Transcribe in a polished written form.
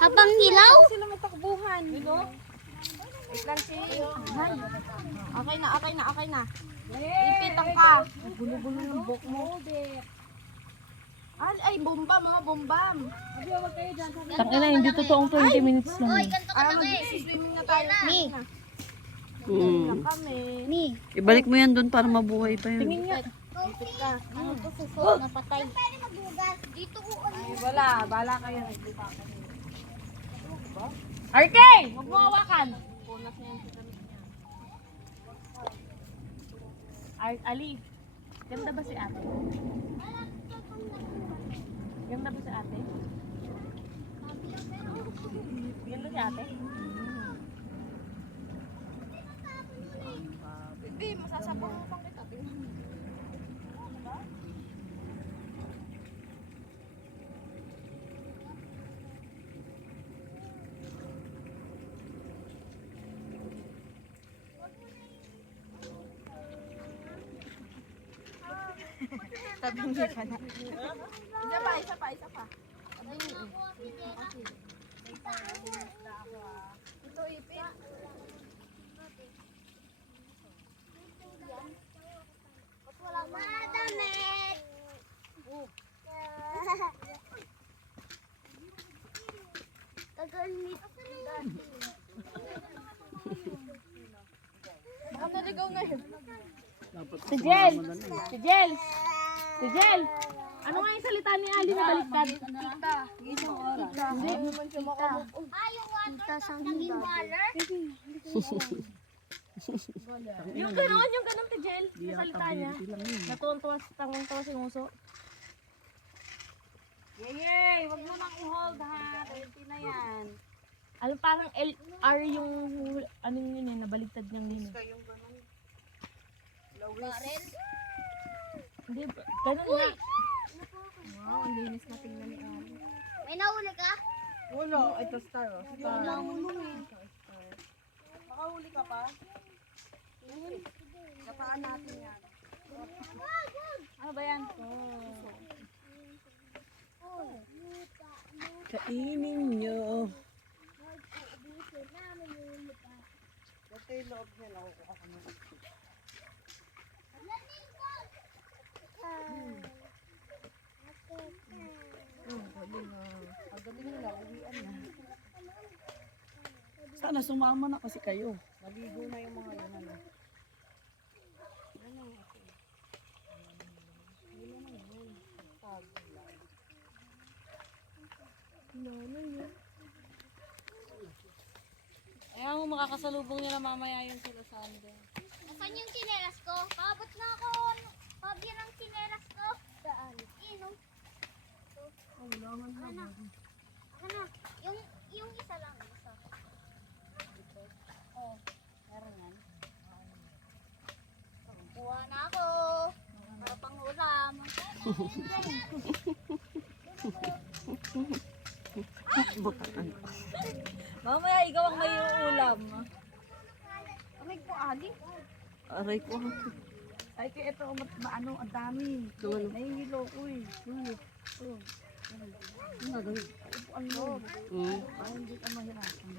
Habang hilaw? Sila matakbuhan. Wait lang si... Ay. Okay na. Ipitan ka. Gulo-gulo ng buhok mo. Ay, bombam mga bombam. Tangina, hindi totoong 20 minutes lang. Oy, ganito ka lang eh. Mag-swimming na tayo. Ni. Lang kami. Ni. Ibalik mo yan doon para mabuhay pa yun. Tingin nga. Dito ka. Ano to suso na patay? Pwede magbugas. Dito ko Ay, wala. Bala kayo. Naglupa ka. Arte! Huwag mo hawakan. Punas niya yung damit niya. Ali, ganda ba si ate? Ganda ba si ate? Ganda si ate? Bibi, masasabang mo pang kita. Sabi niya ka na. Isa pa. Sabi niya. Ito ipin. wala madamit. Tagalmit. Baka naligaw na yun. Si Jel! Ano nga yung salita ni Ali na baliktad? Tita. Ay, yung water naging baller. Yung ganon si Jel. Yung salita niya. Natuwang-tuwa si Muso. Yay! Wag mo nang i-hold ha. 20 na yan. Alam parang LR yung ano yun eh, nabaliktad niyang nino. Barrel. Hindi, ganun nga. Wow, ang linis na tingnan ni Ali. May nahuli ka? Wala, ito star oh. Star. Makahuli ka pa? Kapaan natin yan. Ano ba yan? Kainin nyo. Ito yung loob niya. Nakukuha ko na. Sana sumama na kasi kayo. Naligo na yung mga yan. Ano? Ayaw mo makakasalubong niya na mamaya yung sila Sunday. Nasaan yung chinelas ko? Paabot na ako. Pabyan ang chinelas ko. Saan? Inom. Ano? Yung isa lang. Isa. Oh, meron yan. Kuha na ako. Para pang ulam. Mamaya ikaw ang may ulam. Aray ko, Ali. Aray ko. Ay, kaya ito, maano, ang dami. Nahihilo ko eh. Ano gagawin? Upuan mo. Para hindi ka mahirapan.